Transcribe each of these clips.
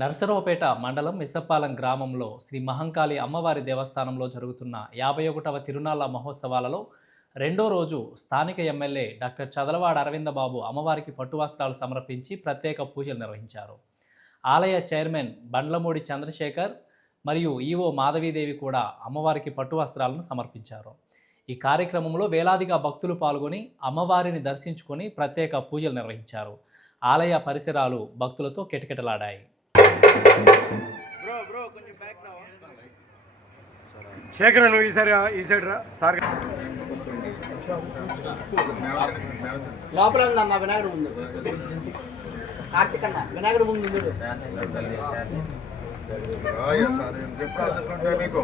నర్సరావుపేట మండలం మిసపాలెం గ్రామంలో శ్రీ మహంకాళి అమ్మవారి దేవస్థానంలో జరుగుతున్న 51వ తిరునాళ్ల మహోత్సవాలలో రెండో రోజు స్థానిక ఎమ్మెల్యే డాక్టర్ చదలవాడ అరవిందబాబు అమ్మవారికి పట్టు వస్త్రాలు సమర్పించి ప్రత్యేక పూజలు నిర్వహించారు. ఆలయ చైర్మన్ బండ్లమూడి చంద్రశేఖర్ మరియు ఈవో మాధవీదేవి కూడా అమ్మవారికి పట్టు వస్త్రాలను సమర్పించారు. ఈ కార్యక్రమంలో వేలాదిగా భక్తులు పాల్గొని అమ్మవారిని దర్శించుకొని ప్రత్యేక పూజలు నిర్వహించారు. ఆలయ పరిసరాలు భక్తులతో కిటకిటలాడాయి. శేఖర్ నువ్వు ఈ సైడ్ రా సార్. లోపల ఉందన్న వినాయకుడు ముందు, కార్తీక్ అన్న వినాయకుడు ముందు మీకు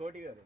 కోటి గారు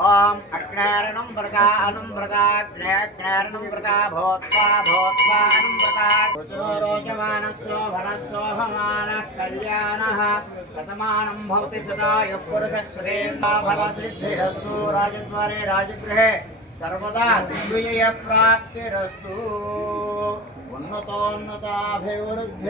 ओम अग्नेरणं व्रता अनुव्रता अग्नेरणं व्रता भूत्वा भूत्वा अनुव्रता रोचमानस्यो भरस्योहमानः कल्याणः प्रथमानं भवति सदा यः पुरुषश्रेष्ठा फलसिद्धिरस्तु राजद्वारे राजगृहे सर्वदा विजयप्राप्तिरस्तु उन्नतोन्नताभिवृद्धि।